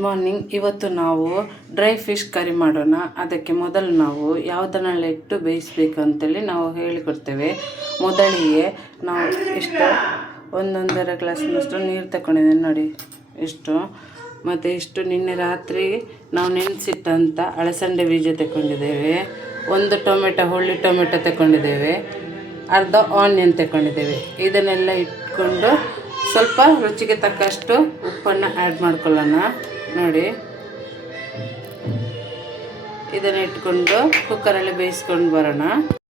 Good morning. ಇವತ್ತು ನಾವು dry fish curry ಮಾಡೋಣ. ಅದಕ್ಕೆ ಮೊದಲು ನಾವು ಯಾವುದನ್ನೆಲ್ಲ ಇಟ್ಟು ಬೇಯಿಸಬೇಕು ಅಂತೇಳಿ ನಾವು ಹೇಳಿಕೊಡ್ತೇವೆ. ಮೊದಲಿಗೆ ನಾವು ಇಷ್ಟು 1.5 ಗ್ಲಾಸ್ನಷ್ಟು ನೀರು ತಗೊಂಡಿದ್ದೇನೆ ನೋಡಿ, ಇಷ್ಟು. ಮತ್ತು ಇಷ್ಟು ನಿನ್ನೆ ರಾತ್ರಿ ನಾವು ನೆನೆಸಿಟ್ಟಂಥ ಅಳಸಂಡೆ ಬೀಜ ತಗೊಂಡಿದ್ದೇವೆ. 1 ಟೊಮೆಟೊ, ಹುಳಿ ಟೊಮೆಟೊ ತಗೊಂಡಿದ್ದೇವೆ. ಅರ್ಧ ಆನಿಯನ್ ತಗೊಂಡಿದ್ದೇವೆ. ಇದನ್ನೆಲ್ಲ ಇಟ್ಕೊಂಡು ಸ್ವಲ್ಪ ರುಚಿಗೆ ತಕ್ಕಷ್ಟು ಉಪ್ಪನ್ನು ಆ್ಯಡ್ ಮಾಡ್ಕೊಳ್ಳೋಣ. ನೋಡಿ, ಇದನ್ನು ಇಟ್ಕೊಂಡು ಕುಕ್ಕರಲ್ಲಿ ಬೇಯಿಸ್ಕೊಂಡು ಬರೋಣ.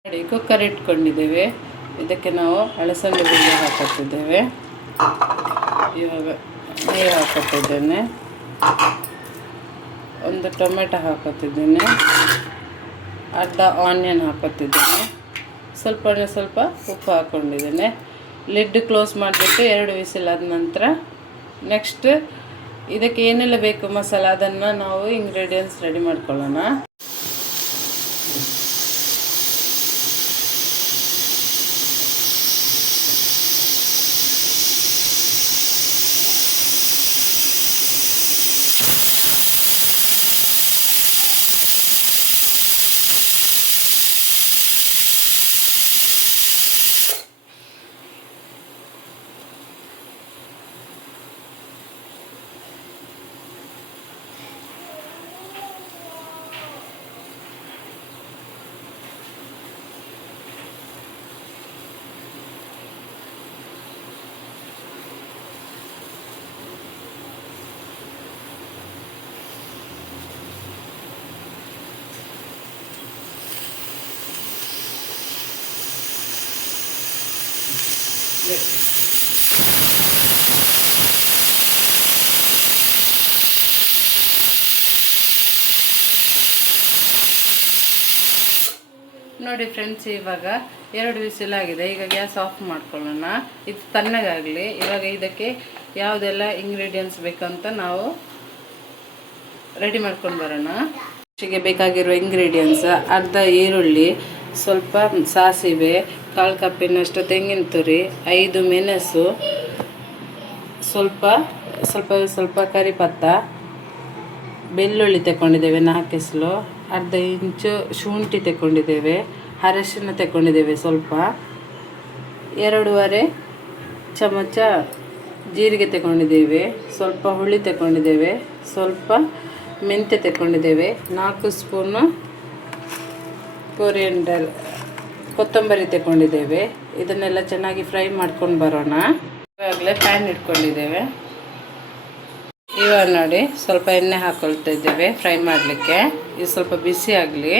ನೋಡಿ, ಕುಕ್ಕರ್ ಇಟ್ಕೊಂಡಿದ್ದೇವೆ. ಇದಕ್ಕೆ ನಾವು ಅಳಸಂದೆ ಬೀಜ ಹಾಕುತ್ತಿದ್ದೇವೆ. ಇವಾಗ ನೀರು ಹಾಕುತ್ತಿದ್ದೇನೆ. 1 ಟೊಮೆಟೊ ಹಾಕುತ್ತಿದ್ದೇನೆ. ಅರ್ಧ ಆನಿಯನ್ ಹಾಕುತ್ತಿದ್ದೇನೆ. ಸ್ವಲ್ಪ ಉಪ್ಪು ಹಾಕ್ಕೊಂಡಿದ್ದೇನೆ. ಲಿಡ್ ಕ್ಲೋಸ್ ಮಾಡಿಬಿಟ್ಟು 2 ವಿಸಿಲ್ ಆದ ನಂತರ ನೆಕ್ಸ್ಟ್ ಇದಕ್ಕೆ ಏನೆಲ್ಲ ಬೇಕು ಮಸಾಲ ಅದನ್ನು ನಾವು ಇಂಗ್ರೀಡಿಯೆಂಟ್ಸ್ ರೆಡಿ ಮಾಡ್ಕೊಳ್ಳೋಣ. ನೋಡಿ ಫ್ರೆಂಡ್ಸ್, ಇವಾಗ 2 ವಿಸಿಲ್ ಆಗಿದೆ. ಈಗ ಗ್ಯಾಸ್ ಆಫ್ ಮಾಡ್ಕೊಳ್ಳೋಣ. ಇದು ತಣ್ಣಗಾಗಲಿ. ಇವಾಗ ಇದಕ್ಕೆ ಯಾವುದೆಲ್ಲ ಇಂಗ್ರೀಡಿಯೆಂಟ್ಸ್ ಬೇಕಂತ ನಾವು ರೆಡಿ ಮಾಡ್ಕೊಂಡು ಬರೋಣ. ಫಿಶ್ಗೆ ಬೇಕಾಗಿರೋ ಇಂಗ್ರೀಡಿಯೆಂಟ್ಸ್: ಅರ್ಧ ಈರುಳ್ಳಿ, ಸ್ವಲ್ಪ ಸಾಸಿವೆ, 1/4 ಕಪ್ಪಿನಷ್ಟು ತೆಂಗಿನ ತುರಿ, 5 ಮೆಣಸು, ಸ್ವಲ್ಪ ಕರಿಪತ್ತ, ಬೆಳ್ಳುಳ್ಳಿ ತಗೊಂಡಿದ್ದೇವೆ 4 ಎಸಳು, ಅರ್ಧ ಇಂಚು ಶುಂಠಿ ತಗೊಂಡಿದ್ದೇವೆ, ಅರಶಿನ ತಗೊಂಡಿದ್ದೇವೆ ಸ್ವಲ್ಪ, 2.5 ಚಮಚ ಜೀರಿಗೆ ತಗೊಂಡಿದ್ದೇವೆ, ಸ್ವಲ್ಪ ಹುಳಿ ತಗೊಂಡಿದ್ದೇವೆ, ಸ್ವಲ್ಪ ಮೆಂತ್ಯ ತಗೊಂಡಿದ್ದೇವೆ, 4 ಸ್ಪೂನು ಕೊತ್ತಂಬರಿ ತಗೊಂಡಿದ್ದೇವೆ. ಇದನ್ನೆಲ್ಲ ಚೆನ್ನಾಗಿ ಫ್ರೈ ಮಾಡ್ಕೊಂಡು ಬರೋಣ. ಇವಾಗಲೇ ಪ್ಯಾನ್ ಇಟ್ಕೊಂಡಿದ್ದೇವೆ. ಇವಾಗ ನೋಡಿ, ಸ್ವಲ್ಪ ಎಣ್ಣೆ ಹಾಕ್ಕೊಳ್ತಾ ಇದ್ದೇವೆ ಫ್ರೈ ಮಾಡಲಿಕ್ಕೆ. ಇದು ಸ್ವಲ್ಪ ಬಿಸಿ ಆಗಲಿ.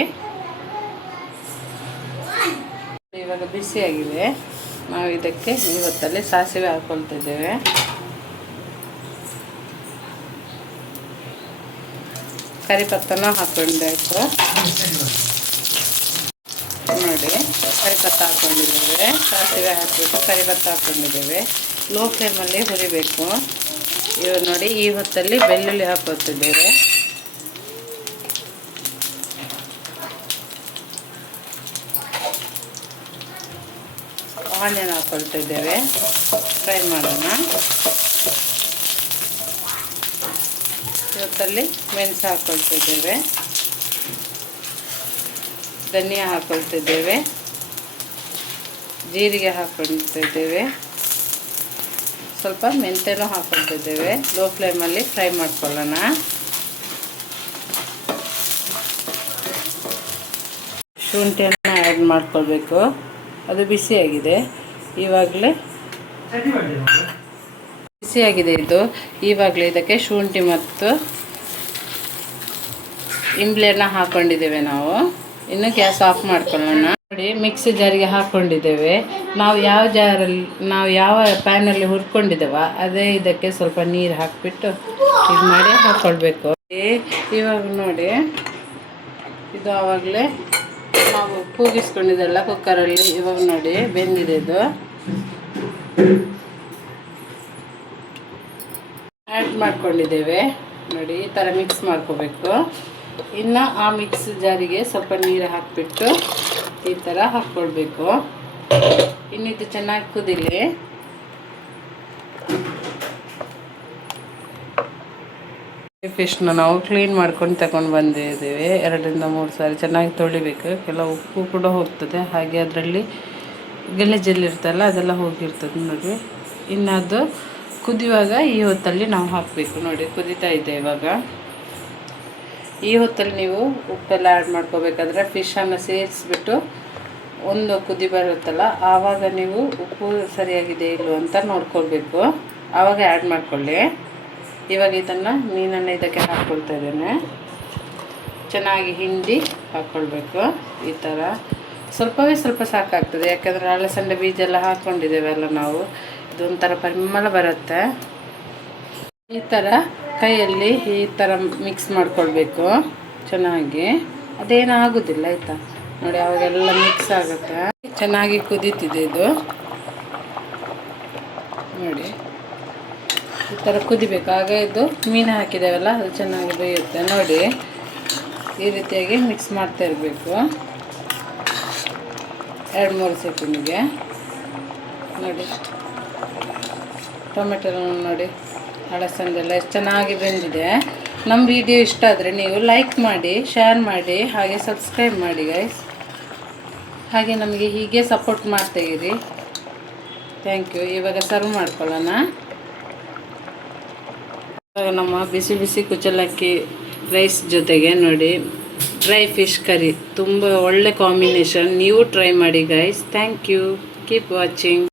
ಇವಾಗ ಬಿಸಿಯಾಗಿದೆ. ನಾವು ಇದಕ್ಕೆ ಇವತ್ತಲ್ಲಿ ಸಾಸಿವೆ ಹಾಕ್ಕೊಳ್ತಾ ಇದ್ದೇವೆ. ಕರಿಪತ್ತನ ಹಾಕ್ಕೊಂಡಾಯ್ತು. ನೋಡಿ, ಕರಿಪತ್ತ ಹಾಕ್ಕೊಂಡಿದ್ದೇವೆ. ಸಾಸಿವೆ ಹಾಕಿಬಿಟ್ಟು ಕರಿಪತ್ತ ಹಾಕ್ಕೊಂಡಿದ್ದೇವೆ. ಲೋ ಫ್ಲೇಮಲ್ಲಿ ಹುರಿಬೇಕು. ಇವಾಗ ನೋಡಿ, ಈ ಹೊತ್ತಲ್ಲಿ ಬೆಳ್ಳುಳ್ಳಿ ಹಾಕ್ಕೊಳ್ತಿದ್ದೇವೆ. ಆನಿಯನ್ ಹಾಕ್ಕೊಳ್ತಿದ್ದೇವೆ. ಫ್ರೈ ಮಾಡೋಣ. ಇವತ್ತಲ್ಲಿ ಮೆಣಸು ಹಾಕ್ಕೊಳ್ತಿದ್ದೇವೆ, ಧನಿಯಾ ಹಾಕ್ಕೊಳ್ತಿದ್ದೇವೆ, ಜೀರಿಗೆ ಹಾಕ್ಕೊಳ್ತಿದ್ದೇವೆ, ಸ್ವಲ್ಪ ಮೆಂತ್ಯನೂ ಹಾಕ್ಕೊಳ್ತಿದ್ದೇವೆ. ಲೋ ಫ್ಲೇಮಲ್ಲಿ ಫ್ರೈ ಮಾಡ್ಕೊಳ್ಳೋಣ. ಶುಂಠಿಯನ್ನು ಆ್ಯಡ್ ಮಾಡ್ಕೊಳ್ಬೇಕು. ಅದು ಬಿಸಿಯಾಗಿದೆ. ಇವಾಗಲೇ ಬಿಸಿಯಾಗಿದೆ ಇದು. ಇವಾಗಲೇ ಇದಕ್ಕೆ ಶುಂಠಿ ಮತ್ತು ಇಂಬ್ಲಿಯನ್ನು ಹಾಕ್ಕೊಂಡಿದ್ದೇವೆ ನಾವು. ಇನ್ನು ಗ್ಯಾಸ್ ಆಫ್ ಮಾಡ್ಕೊಳ್ಳೋಣ. ನೋಡಿ, ಮಿಕ್ಸಿ ಜಾರಿಗೆ ಹಾಕ್ಕೊಂಡಿದ್ದೇವೆ. ನಾವು ಯಾವ ಪ್ಯಾನಲ್ಲಿ ಹುರ್ಕೊಂಡಿದ್ದೇವ ಅದೇ ಇದಕ್ಕೆ ಸ್ವಲ್ಪ ನೀರು ಹಾಕಿಬಿಟ್ಟು ಇದು ಮಾಡಿ ಹಾಕ್ಕೊಳ್ಬೇಕು. ಇವಾಗ ನೋಡಿ, ಇದು ಆವಾಗಲೇ ನಾವು ಕೂಗಿಸ್ಕೊಂಡಿದ್ದೆಲ್ಲ ಕುಕ್ಕರಲ್ಲಿ. ಇವಾಗ ನೋಡಿ, ಬೆಂದಿದೆ. ಇದು ಆ್ಯಡ್ ಮಾಡ್ಕೊಂಡಿದ್ದೇವೆ. ನೋಡಿ, ಈ ಥರ ಮಿಕ್ಸ್ ಮಾಡ್ಕೋಬೇಕು. ಇನ್ನು ಆ ಮಿಕ್ಸ್ ಜಾರಿಗೆ ಸ್ವಲ್ಪ ನೀರು ಹಾಕಿಬಿಟ್ಟು ಈ ಥರ ಹಾಕ್ಕೊಳ್ಬೇಕು. ಇನ್ನಿದು ಚೆನ್ನಾಗಿ ಕುದಿಲಿ. ಫಿಶ್ನ ನಾವು ಕ್ಲೀನ್ ಮಾಡ್ಕೊಂಡು ತಗೊಂಡು ಬಂದಿದ್ದೇವೆ. 2-3 ಸಾರಿ ಚೆನ್ನಾಗಿ ತೊಳಿಬೇಕು. ಕೆಲವು ಉಪ್ಪು ಕೂಡ ಹೋಗ್ತದೆ, ಹಾಗೆ ಅದರಲ್ಲಿ ಗಲೀಜೆಲ್ಲಿರ್ತಲ್ಲ ಅದೆಲ್ಲ ಹೋಗಿರ್ತದೆ ನೋಡಿ. ಇನ್ನು ಅದು ಕುದಿಯುವಾಗ ಈ ಹೊತ್ತಲ್ಲಿ ನಾವು ಹಾಕಬೇಕು. ನೋಡಿ ಕುದೀತಾ ಇದೆ ಇವಾಗ. ಈ ಹೊತ್ತಲ್ಲಿ ನೀವು ಉಪ್ಪೆಲ್ಲ ಆ್ಯಡ್ ಮಾಡ್ಕೋಬೇಕಾದ್ರೆ ಫಿಶನ್ನು ಸೇರಿಸ್ಬಿಟ್ಟು ಒಂದು ಕುದಿ ಬರುತ್ತಲ್ಲ ಆವಾಗ ನೀವು ಉಪ್ಪು ಸರಿಯಾಗಿದೆ ಇಲ್ಲೋ ಅಂತ ನೋಡ್ಕೊಳ್ಬೇಕು. ಆವಾಗ ಆ್ಯಡ್ ಮಾಡ್ಕೊಳ್ಳಿ. ಇವಾಗ ಇದನ್ನು ಮೀನನ್ನು ಇದಕ್ಕೆ ಹಾಕ್ಕೊಳ್ತಾ ಇದ್ದೇನೆ. ಚೆನ್ನಾಗಿ ಹಿಂಡಿ ಹಾಕ್ಕೊಳ್ಬೇಕು. ಈ ಥರ ಸ್ವಲ್ಪವೇ ಸ್ವಲ್ಪ ಸಾಕಾಗ್ತದೆ, ಯಾಕಂದರೆ ಅಲಸಂಡೆ ಬೀಜ ಎಲ್ಲ ಹಾಕ್ಕೊಂಡಿದ್ದೇವೆಲ್ಲ ನಾವು. ಇದೊಂಥರ ಪರಿಮಳ ಬರುತ್ತೆ. ಈ ಥರ ಕೈಯಲ್ಲಿ ಈ ಥರ ಮಿಕ್ಸ್ ಮಾಡ್ಕೊಳ್ಬೇಕು ಚೆನ್ನಾಗಿ. ಅದೇನಾಗೋದಿಲ್ಲ ಆಯಿತಾ. ನೋಡಿ ಅವಾಗೆಲ್ಲ ಮಿಕ್ಸ್ ಆಗುತ್ತೆ. ಚೆನ್ನಾಗಿ ಕುದೀತಿದೆ ಇದು ನೋಡಿ. ಈ ಥರ ಕುದಿಬೇಕು, ಆಗ ಇದು ಮೀನು ಹಾಕಿದ್ದೇವಲ್ಲ ಅದು ಚೆನ್ನಾಗಿ ಬೇಯುತ್ತೆ. ನೋಡಿ ಈ ರೀತಿಯಾಗಿ ಮಿಕ್ಸ್ ಮಾಡ್ತಾ ಇರಬೇಕು 2-3 ಸೆಕೆಂಡಿಗೆ. ನೋಡಿ ಟೊಮೆಟೊ ನೋಡಿ, ಅಲಸಂದೆಲ್ಲ ಎಷ್ಟು ಚೆನ್ನಾಗಿ ಬೆಂದಿದೆ. ನಮ್ಮ ವಿಡಿಯೋ ಇಷ್ಟ ಆದರೆ ನೀವು ಲೈಕ್ ಮಾಡಿ, ಶೇರ್ ಮಾಡಿ, ಹಾಗೆ ಸಬ್ಸ್ಕ್ರೈಬ್ ಮಾಡಿ ಗೈಸ್. ಹಾಗೆ ನಮಗೆ ಹೀಗೆ ಸಪೋರ್ಟ್ ಮಾಡ್ತಾಯಿರಿ. Thank you. ಇವಾಗ ಸರ್ವ್ ಮಾಡ್ಕೊಳ್ಳೋಣ. ಇವಾಗ ನಮ್ಮ ಬಿಸಿ ಬಿಸಿ ಕುಚ್ಚಲಕ್ಕಿ ರೈಸ್ ಜೊತೆಗೆ ನೋಡಿ ಡ್ರೈ ಫಿಶ್ ಕರಿ ತುಂಬ ಒಳ್ಳೆ ಕಾಂಬಿನೇಷನ್. ನೀವು ಟ್ರೈ ಮಾಡಿ guys. Thank you. Keep watching.